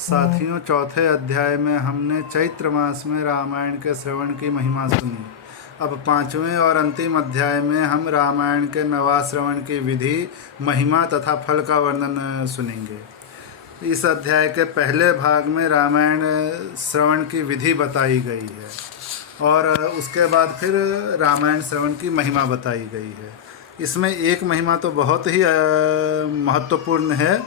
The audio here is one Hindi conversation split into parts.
साथियों, चौथे अध्याय में हमने चैत्र मास में रामायण के श्रवण की महिमा सुनी। अब पांचवें और अंतिम अध्याय में हम रामायण के नवाश्रवण की विधि, महिमा तथा फल का वर्णन सुनेंगे। इस अध्याय के पहले भाग में रामायण श्रवण की विधि बताई गई है और उसके बाद फिर रामायण श्रवण की महिमा बताई गई है। इसमें एक महिमा तो बहुत ही महत्वपूर्ण है।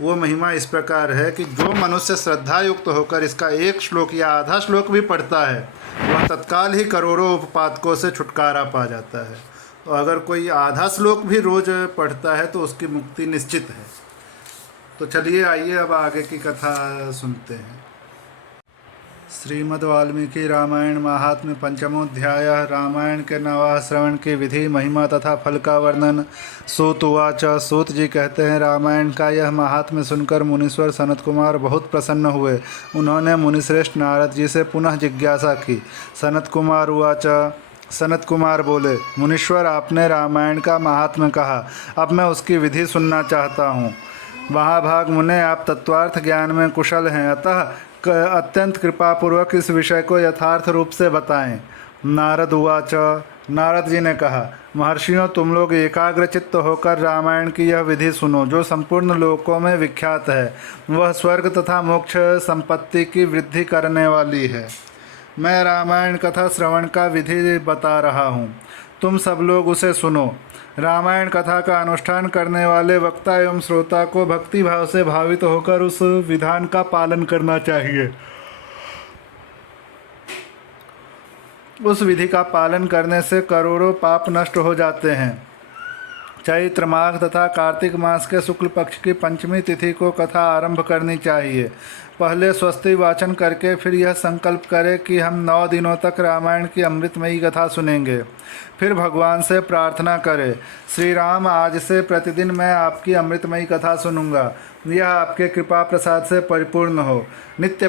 वो महिमा इस प्रकार है कि जो मनुष्य श्रद्धा युक्त होकर इसका एक श्लोक या आधा श्लोक भी पढ़ता है, वह तत्काल ही करोड़ों उपपादकों से छुटकारा पा जाता है। तो अगर कोई आधा श्लोक भी रोज पढ़ता है तो उसकी मुक्ति निश्चित है। तो चलिए आइए अब आगे की कथा सुनते हैं। श्रीमद् वाल्मीकि रामायण महात्म्य पंचमोध्याय। रामायण के नवाश्रवण की विधि, महिमा तथा फल का वर्णन। सूत उवाच। सूत जी कहते हैं, रामायण का यह महात्म्य सुनकर मुनीश्वर सनत कुमार बहुत प्रसन्न हुए। उन्होंने मुनिश्रेष्ठ नारद जी से पुनः जिज्ञासा की। सनत कुमार उवाच। सनत कुमार बोले, मुनीश्वर, आपने रामायण का महात्म्य कहा, अब मैं उसकी विधि सुनना चाहता हूँ। महाभाग मुने, आप तत्वार्थ ज्ञान में कुशल हैं, अतः अत्यंत कृपापूर्वक इस विषय को यथार्थ रूप से बताएं। नारद उवाच। नारद जी ने कहा, महर्षियों, तुम लोग एकाग्रचित्त होकर रामायण की यह विधि सुनो, जो संपूर्ण लोकों में विख्यात है। वह स्वर्ग तथा मोक्ष संपत्ति की वृद्धि करने वाली है। मैं रामायण कथा श्रवण का विधि बता रहा हूँ, तुम सब लोग उसे सुनो। रामायण कथा का अनुष्ठान करने वाले वक्ता एवं श्रोता को भक्ति भाव से भावित होकर उस विधान का पालन करना चाहिए। उस विधि का पालन करने से करोड़ों पाप नष्ट हो जाते हैं। चैत्र माघ तथा कार्तिक मास के शुक्ल पक्ष की पंचमी तिथि को कथा आरंभ करनी चाहिए। पहले स्वस्ति वाचन करके फिर यह संकल्प करें कि हम 9 दिनों तक रामायण की अमृतमयी कथा सुनेंगे। फिर भगवान से प्रार्थना करें, श्री राम, आज से प्रतिदिन मैं आपकी अमृतमयी कथा सुनूंगा। यह आपके कृपा प्रसाद से परिपूर्ण हो। नित्य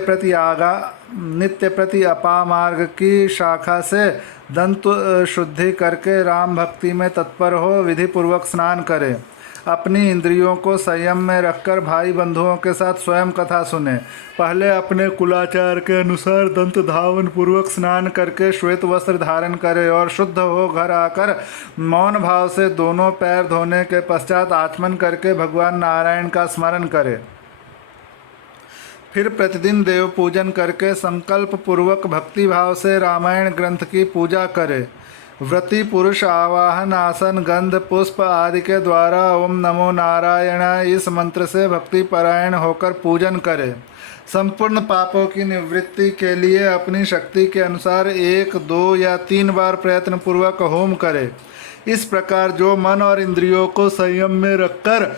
प्रति अपामार्ग की शाखा से दंत शुद्धि करके राम भक्ति में तत्पर हो विधि पूर्वक स्नान करें। अपनी इंद्रियों को संयम में रखकर भाई बंधुओं के साथ स्वयं कथा सुने। पहले अपने कुलाचार के अनुसार दंत धावन पूर्वक स्नान करके श्वेत वस्त्र धारण करे और शुद्ध हो घर आकर मौन भाव से दोनों पैर धोने के पश्चात आचमन करके भगवान नारायण का स्मरण करे। फिर प्रतिदिन देव पूजन करके संकल्प पूर्वक भक्ति भाव से रामायण ग्रंथ की पूजा करे। व्रती पुरुष आवाहन, आसन, गंध, पुष्प आदि के द्वारा ओम नमो नारायण इस मंत्र से भक्ति परायण होकर पूजन करे। संपूर्ण पापों की निवृत्ति के लिए अपनी शक्ति के अनुसार 1, 2 या 3 बार प्रयत्न पूर्वक होम करे। इस प्रकार जो मन और इंद्रियों को संयम में रखकर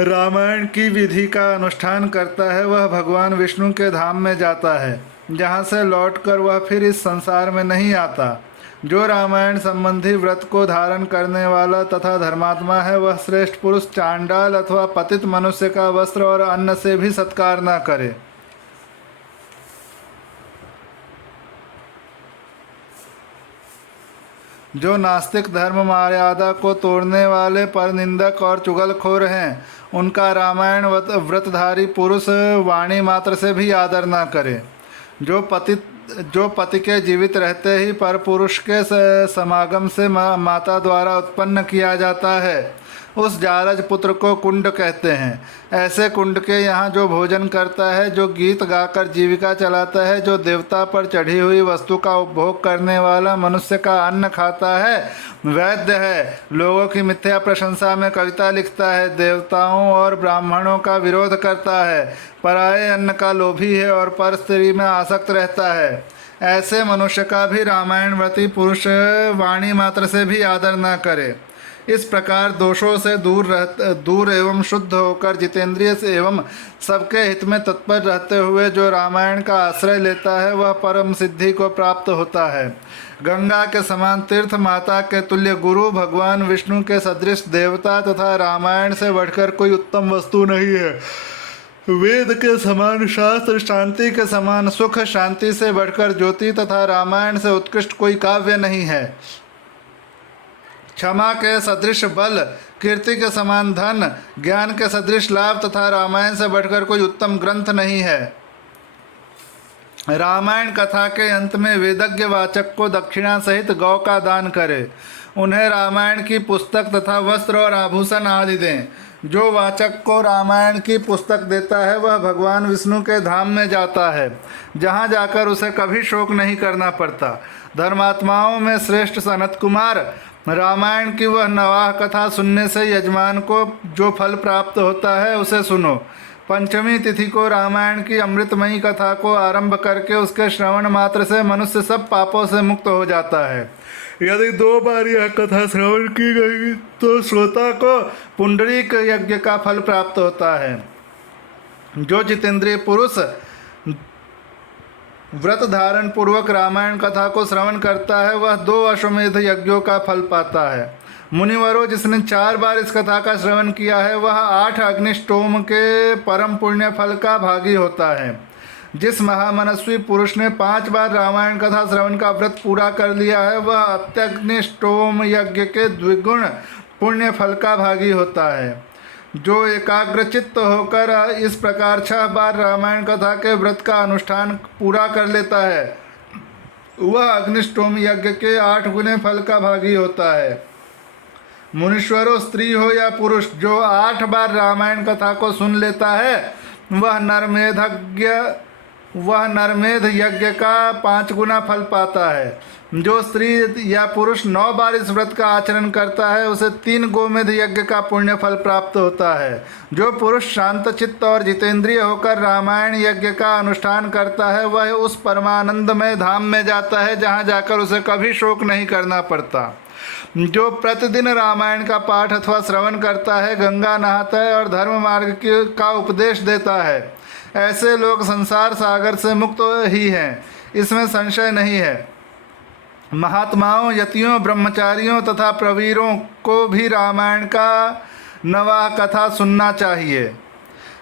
रामायण की विधि का अनुष्ठान करता है, वह भगवान विष्णु के धाम में जाता है, जहाँ से लौटकर वह फिर इस संसार में नहीं आता। जो रामायण संबंधी व्रत को धारण करने वाला तथा धर्मात्मा है, वह श्रेष्ठ पुरुष चांडाल अथवा पतित मनुष्य का वस्त्र और अन्न से भी सत्कार न करे। जो नास्तिक धर्म मर्यादा को तोड़ने वाले परनिंदक और चुगलखोर हैं, उनका रामायण व्रतधारी पुरुष वाणी मात्र से भी आदर न करे। जो पति के जीवित रहते ही पर पुरुष के समागम से माता द्वारा उत्पन्न किया जाता है, उस जारज पुत्र को कुंड कहते हैं। ऐसे कुंड के यहाँ जो भोजन करता है, जो गीत गाकर जीविका चलाता है, जो देवता पर चढ़ी हुई वस्तु का उपभोग करने वाला मनुष्य का अन्न खाता है, वैद्य है, लोगों की मिथ्या प्रशंसा में कविता लिखता है, देवताओं और ब्राह्मणों का विरोध करता है, पराये अन्न का लोभी है और पर स्त्री में आसक्त रहता है, ऐसे मनुष्य का भी रामायण व्रती पुरुष वाणी मात्र से भी आदर न करे। इस प्रकार दोषों से दूर एवं शुद्ध होकर जितेंद्रिय से एवं सबके हित में तत्पर रहते हुए जो रामायण का आश्रय लेता है, वह परम सिद्धि को प्राप्त होता है। गंगा के समान तीर्थ, माता के तुल्य गुरु, भगवान विष्णु के सदृश देवता तथा रामायण से बढ़कर कोई उत्तम वस्तु नहीं है। वेद के समान शास्त्र, शांति के समान सुख, शांति से बढ़कर ज्योति तथा रामायण से उत्कृष्ट कोई काव्य नहीं है। क्षमा के सदृश बल, कीर्ति के समान धन, ज्ञान के सदृश लाभ तथा रामायण से बढ़कर कोई उत्तम ग्रंथ नहीं है। रामायण कथा के अंत में वेदज्ञ वाचक को दक्षिणा सहित गौ का दान करे। उन्हें रामायण की पुस्तक तथा वस्त्र और आभूषण आदि दें। जो वाचक को रामायण की पुस्तक देता है वह भगवान विष्णु के धाम में जाता है, जहाँ जाकर उसे कभी शोक नहीं करना पड़ता। धर्मात्माओं में श्रेष्ठ सनत कुमार, रामायण की वह नवाह कथा सुनने से यजमान को जो फल प्राप्त होता है उसे सुनो। पंचमी तिथि को रामायण की अमृतमयी कथा को आरंभ करके उसके श्रवण मात्र से मनुष्य सब पापों से मुक्त हो जाता है। यदि 2 बार यह कथा श्रवण की गई तो श्रोता को पुंडरीक यज्ञ का फल प्राप्त होता है। जो जितेंद्रिय पुरुष व्रत धारण पूर्वक रामायण कथा को श्रवण करता है वह 2 अश्वमेध यज्ञों का फल पाता है। मुनिवरों, जिसने 4 बार इस कथा का श्रवण किया है वह 8 अग्निष्टोम के परम पुण्य फल का भागी होता है। जिस महामनस्वी पुरुष ने 5 बार रामायण कथा श्रवण का व्रत पूरा कर लिया है वह अत्यग्निष्टोम यज्ञ के द्विगुण पुण्य फल का भागी होता है। जो एकाग्रचित्त होकर इस प्रकार 6 बार रामायण कथा के व्रत का अनुष्ठान पूरा कर लेता है वह अग्निष्टोम यज्ञ के 8 गुने फल का भागी होता है। मुनीश्वरों, स्त्री हो या पुरुष, जो 8 बार रामायण कथा को सुन लेता है वह नरमेध यज्ञ का 5 गुना फल पाता है। जो स्त्री या पुरुष 9 बार इस व्रत का आचरण करता है उसे 3 गोमेध यज्ञ का पुण्य फल प्राप्त होता है। जो पुरुष शांत चित्त और जितेंद्रिय होकर रामायण यज्ञ का अनुष्ठान करता है वह उस परमानंदमय धाम में जाता है जहाँ जाकर उसे कभी शोक नहीं करना पड़ता। जो प्रतिदिन रामायण का पाठ अथवा श्रवण करता है, गंगा नहाता है और धर्म मार्ग का उपदेश देता है, ऐसे लोग संसार सागर से मुक्त ही हैं, इसमें संशय नहीं है। महात्माओं, यतियों, ब्रह्मचारियों तथा प्रवीरों को भी रामायण का नवाह कथा सुनना चाहिए।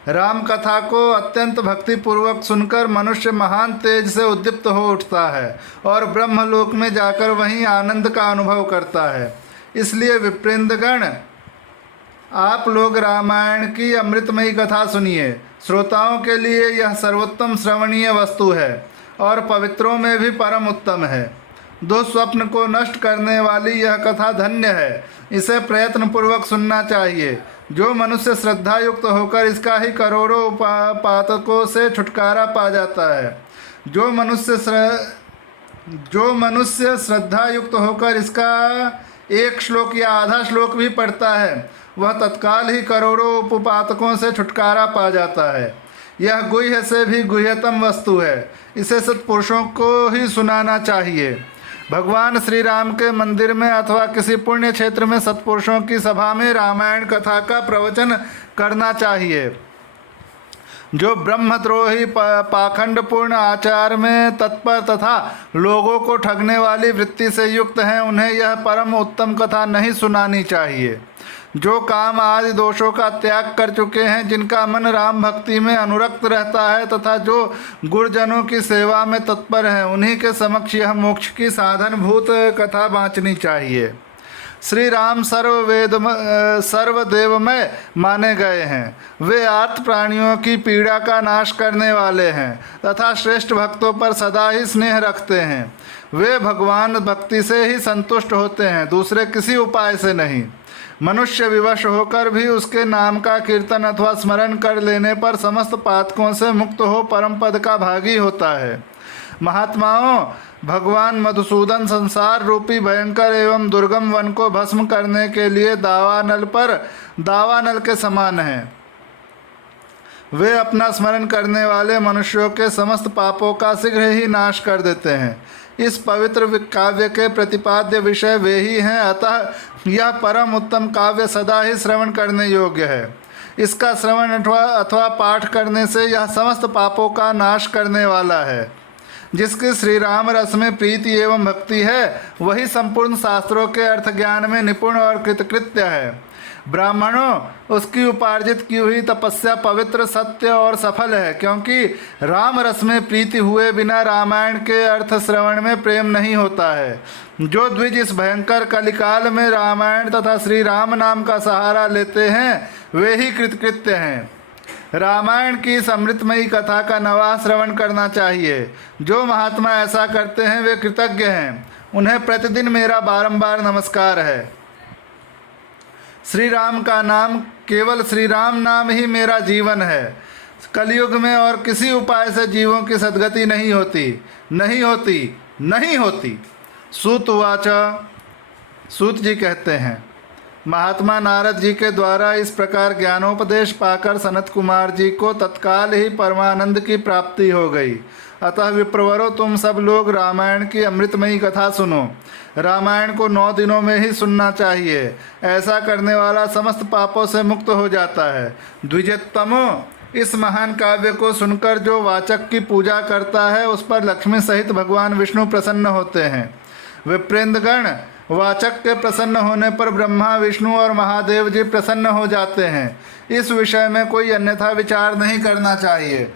राम कथा को अत्यंत भक्तिपूर्वक सुनकर मनुष्य महान तेज से उद्दीप्त हो उठता है और ब्रह्मलोक में जाकर वहीं आनंद का अनुभव करता है। इसलिए विप्रेंद्रगण, आप लोग रामायण की अमृतमयी कथा सुनिए। श्रोताओं के लिए यह सर्वोत्तम श्रवणीय वस्तु है और पवित्रों में भी परम उत्तम है। दुःस्वप्न को नष्ट करने वाली यह कथा धन्य है, इसे प्रयत्नपूर्वक सुनना चाहिए। जो मनुष्य श्रद्धा युक्त होकर इसका ही करोड़ों पातकों से छुटकारा पा जाता है, जो मनुष्य श्रद्धा युक्त होकर इसका 1 श्लोक या आधा श्लोक भी पढ़ता है वह तत्काल ही करोड़ों उपपातकों से छुटकारा पा जाता है। यह गुह्य से भी गुह्यतम वस्तु है, इसे सत्पुरुषों को ही सुनाना चाहिए। भगवान श्री राम के मंदिर में अथवा किसी पुण्य क्षेत्र में सत्पुरुषों की सभा में रामायण कथा का प्रवचन करना चाहिए। जो ब्रह्मद्रोही पाखंडपूर्ण आचार में तत्पर तथा लोगों को ठगने वाली वृत्ति से युक्त हैं उन्हें यह परम उत्तम कथा नहीं सुनानी चाहिए। जो काम आदि दोषों का त्याग कर चुके हैं, जिनका मन राम भक्ति में अनुरक्त रहता है तथा जो गुरुजनों की सेवा में तत्पर हैं, उन्हीं के समक्ष यह मोक्ष की साधनभूत कथा बाँचनी चाहिए। श्री राम सर्वदेवमय माने गए हैं। वे आर्त प्राणियों की पीड़ा का नाश करने वाले हैं तथा श्रेष्ठ भक्तों पर सदा ही स्नेह रखते हैं। वे भगवान भक्ति से ही संतुष्ट होते हैं, दूसरे किसी उपाय से नहीं। मनुष्य विवश होकर भी उसके नाम का कीर्तन अथवा स्मरण कर लेने पर समस्त पातकों से मुक्त हो परम पद का भागी होता है। महात्माओं, भगवान मधुसूदन संसार रूपी भयंकर एवं दुर्गम वन को भस्म करने के लिए दावानल के समान हैं। वे अपना स्मरण करने वाले मनुष्यों के समस्त पापों का शीघ्र ही नाश कर देते हैं। इस पवित्र काव्य के प्रतिपाद्य विषय वे ही हैं, अतः यह परम उत्तम काव्य सदा ही श्रवण करने योग्य है। इसका श्रवण अथवा पाठ करने से यह समस्त पापों का नाश करने वाला है। जिसकी श्री राम रस में प्रीति एवं भक्ति है वही संपूर्ण शास्त्रों के अर्थ ज्ञान में निपुण और कृतकृत्य है। ब्राह्मणों, उसकी उपार्जित की हुई तपस्या पवित्र, सत्य और सफल है, क्योंकि राम रस में प्रीति हुए बिना रामायण के अर्थ श्रवण में प्रेम नहीं होता है। जो द्विज इस भयंकर कलिकाल में रामायण तथा श्री राम नाम का सहारा लेते हैं वे ही कृतकृत्य हैं। रामायण की इस अमृतमयी कथा का नवा श्रवण करना चाहिए। जो महात्मा ऐसा करते हैं वे कृतज्ञ हैं, उन्हें प्रतिदिन मेरा बारंबार नमस्कार है। श्री राम का नाम, केवल श्री राम नाम ही मेरा जीवन है। कलयुग में और किसी उपाय से जीवों की सद्गति नहीं होती, नहीं होती, नहीं होती। सूतवाच, सूत जी कहते हैं, महात्मा नारद जी के द्वारा इस प्रकार ज्ञानोपदेश पाकर सनत कुमार जी को तत्काल ही परमानंद की प्राप्ति हो गई। अतः विप्रवरो, तुम सब लोग रामायण की अमृतमयी कथा सुनो। रामायण को 9 दिनों में ही सुनना चाहिए। ऐसा करने वाला समस्त पापों से मुक्त हो जाता है। द्विजोत्तमो, इस महान काव्य को सुनकर जो वाचक की पूजा करता है उस पर लक्ष्मी सहित भगवान विष्णु प्रसन्न होते हैं। विप्रेंद्रगण, वाचक के प्रसन्न होने पर ब्रह्मा, विष्णु और महादेव जी प्रसन्न हो जाते हैं। इस विषय में कोई अन्यथा विचार नहीं करना चाहिए।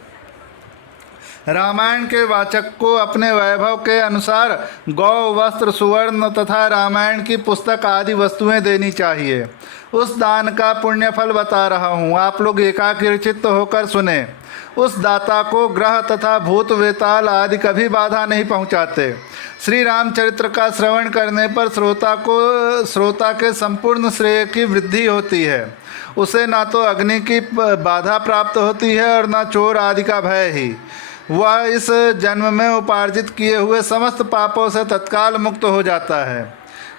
रामायण के वाचक को अपने वैभव के अनुसार गौ, वस्त्र, सुवर्ण तथा रामायण की पुस्तक आदि वस्तुएं देनी चाहिए। उस दान का पुण्य फल बता रहा हूँ, आप लोग एकाग्रचित्त होकर सुने। उस दाता को ग्रह तथा भूत, वेताल आदि कभी बाधा नहीं पहुँचाते। श्री रामचरित्र का श्रवण करने पर श्रोता के संपूर्ण श्रेय की वृद्धि होती है। उसे ना तो अग्नि की बाधा प्राप्त होती है और न चोर आदि का भय ही। वह इस जन्म में उपार्जित किए हुए समस्त पापों से तत्काल मुक्त हो जाता है।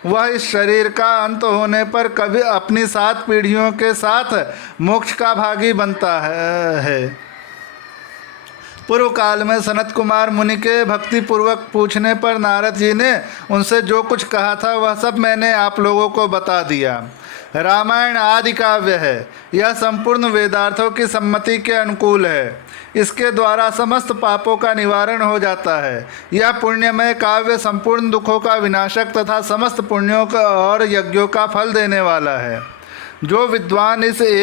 वह इस शरीर का अंत होने पर कभी अपनी 7 पीढ़ियों के साथ मोक्ष का भागी बनता है। पूर्व काल में सनत कुमार मुनि के भक्ति पूर्वक पूछने पर नारद जी ने उनसे जो कुछ कहा था वह सब मैंने आप लोगों को बता दिया। रामायण आदि काव्य है। यह संपूर्ण वेदार्थों की सम्मति के अनुकूल है। इसके द्वारा समस्त पापों का निवारण हो जाता है। यह पुण्यमय काव्य संपूर्ण दुखों का विनाशक तथा समस्त पुण्यों का और यज्ञों का फल देने वाला है। जो विद्वान इसके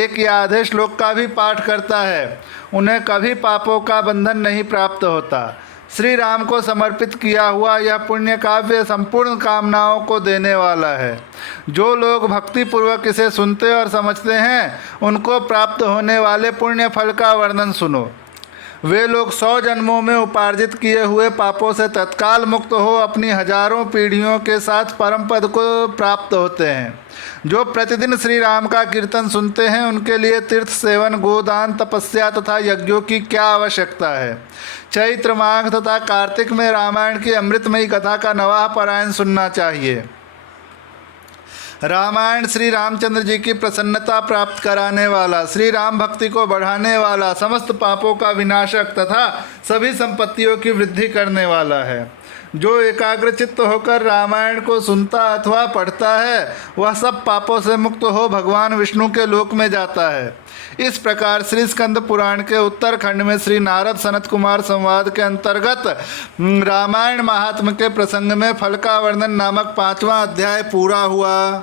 एक या आधे श्लोक का भी पाठ करता है उन्हें कभी पापों का बंधन नहीं प्राप्त होता। श्री राम को समर्पित किया हुआ यह पुण्य काव्य संपूर्ण कामनाओं को देने वाला है। जो लोग भक्ति पूर्वक इसे सुनते और समझते हैं उनको प्राप्त होने वाले पुण्य फल का वर्णन सुनो। वे लोग 100 जन्मों में उपार्जित किए हुए पापों से तत्काल मुक्त हो अपनी हजारों पीढ़ियों के साथ परम पद को प्राप्त होते हैं। जो प्रतिदिन श्री राम का कीर्तन सुनते हैं उनके लिए तीर्थ सेवन, गोदान, तपस्या तथा यज्ञों की क्या आवश्यकता है। चैत्र, माघ तथा कार्तिक में रामायण की अमृतमयी कथा का नवाह पारायण सुनना चाहिए। रामायण श्री रामचंद्र जी की प्रसन्नता प्राप्त कराने वाला, श्री राम भक्ति को बढ़ाने वाला, समस्त पापों का विनाशक तथा सभी संपत्तियों की वृद्धि करने वाला है। जो एकाग्रचित्त होकर रामायण को सुनता अथवा पढ़ता है वह सब पापों से मुक्त हो भगवान विष्णु के लोक में जाता है। इस प्रकार श्री स्कंद पुराण के उत्तर खंड में श्री नारद सनत कुमार संवाद के अंतर्गत रामायण महात्म्य के प्रसंग में फल का वर्णन नामक 5वां अध्याय पूरा हुआ।